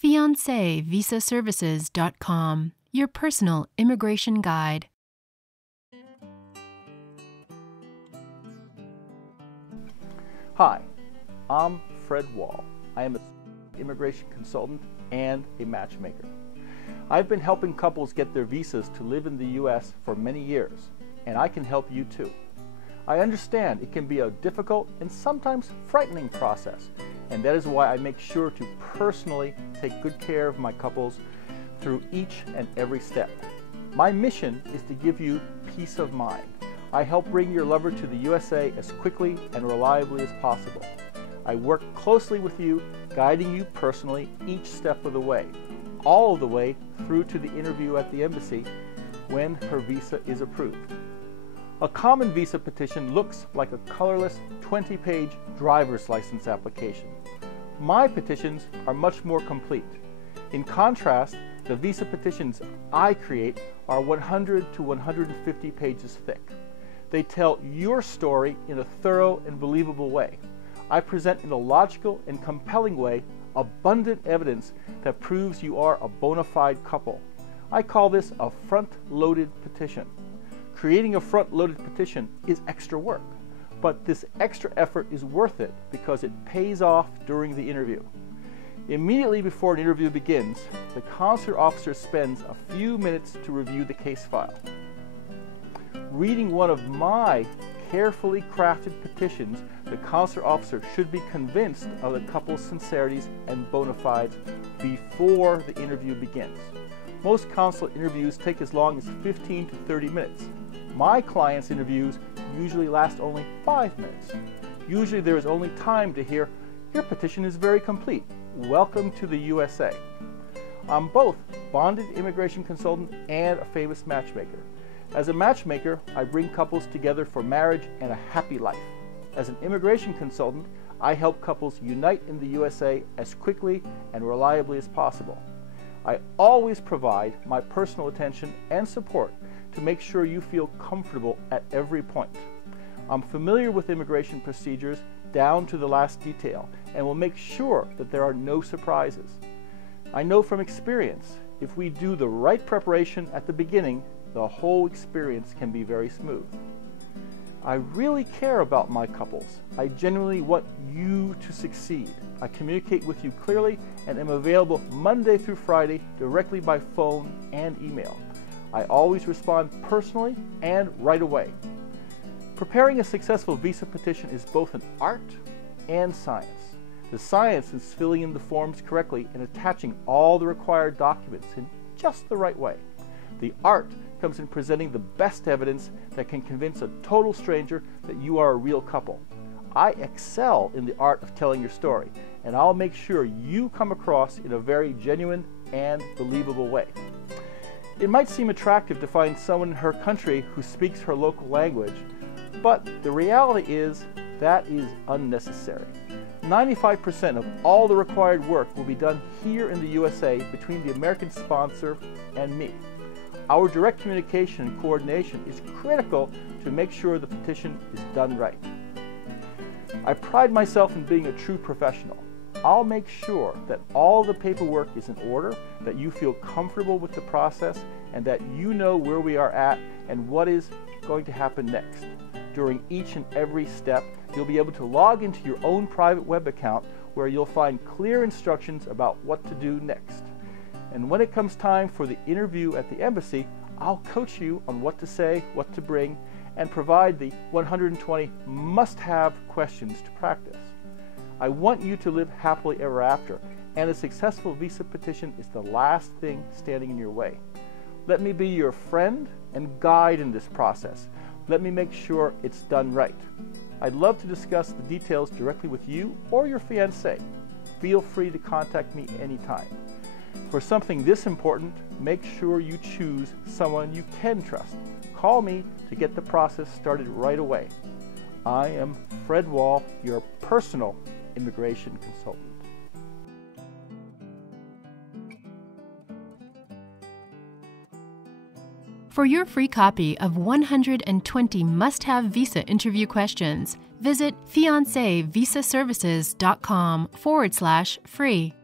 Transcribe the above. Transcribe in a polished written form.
Fiance VisaServices.com, your personal immigration guide. Hi, I'm Fred Wall. I am an immigration consultant and a matchmaker. I've been helping couples get their visas to live in the U.S. for many years, and I can help you too. I understand it can be a difficult and sometimes frightening process, and that is why I make sure to personally take good care of my couples through each and every step. My mission is to give you peace of mind. I help bring your lover to the USA as quickly and reliably as possible. I work closely with you, guiding you personally each step of the way, all of the way through to the interview at the embassy when her visa is approved. A common visa petition looks like a colorless 20-page driver's license application. My petitions are much more complete. In contrast, the visa petitions I create are 100 to 150 pages thick. They tell your story in a thorough and believable way. I present in a logical and compelling way abundant evidence that proves you are a bona fide couple. I call this a front-loaded petition. Creating a front-loaded petition is extra work, but this extra effort is worth it because it pays off during the interview. Immediately before an interview begins, the consular officer spends a few minutes to review the case file. Reading one of my carefully crafted petitions, the consular officer should be convinced of the couple's sincerities and bona fides before the interview begins. Most consular interviews take as long as 15 to 30 minutes. My clients' interviews usually last only 5 minutes. Usually there is only time to hear, "Your petition is very complete. Welcome to the USA." I'm both bonded immigration consultant and a famous matchmaker. As a matchmaker, I bring couples together for marriage and a happy life. As an immigration consultant, I help couples unite in the USA as quickly and reliably as possible. I always provide my personal attention and support to make sure you feel comfortable at every point. I'm familiar with immigration procedures down to the last detail and will make sure that there are no surprises. I know from experience, if we do the right preparation at the beginning, the whole experience can be very smooth. I really care about my couples. I genuinely want you to succeed. I communicate with you clearly and am available Monday through Friday directly by phone and email. I always respond personally and right away. Preparing a successful visa petition is both an art and science. The science is filling in the forms correctly and attaching all the required documents in just the right way. The art comes in presenting the best evidence that can convince a total stranger that you are a real couple. I excel in the art of telling your story, and I'll make sure you come across in a very genuine and believable way. It might seem attractive to find someone in her country who speaks her local language, but the reality is that is unnecessary. 95% of all the required work will be done here in the USA between the American sponsor and me. Our direct communication and coordination is critical to make sure the petition is done right. I pride myself in being a true professional. I'll make sure that all the paperwork is in order, that you feel comfortable with the process, and that you know where we are at and what is going to happen next. During each and every step, you'll be able to log into your own private web account where you'll find clear instructions about what to do next. And when it comes time for the interview at the embassy, I'll coach you on what to say, what to bring, and provide the 120 must-have questions to practice. I want you to live happily ever after, and a successful visa petition is the last thing standing in your way. Let me be your friend and guide in this process. Let me make sure it's done right. I'd love to discuss the details directly with you or your fiancé. Feel free to contact me anytime. For something this important, make sure you choose someone you can trust. Call me to get the process started right away. I am Fred Wall, your personal immigration consultant. For your free copy of 120 must-have visa interview questions, visit fiancevisaservices.com/free.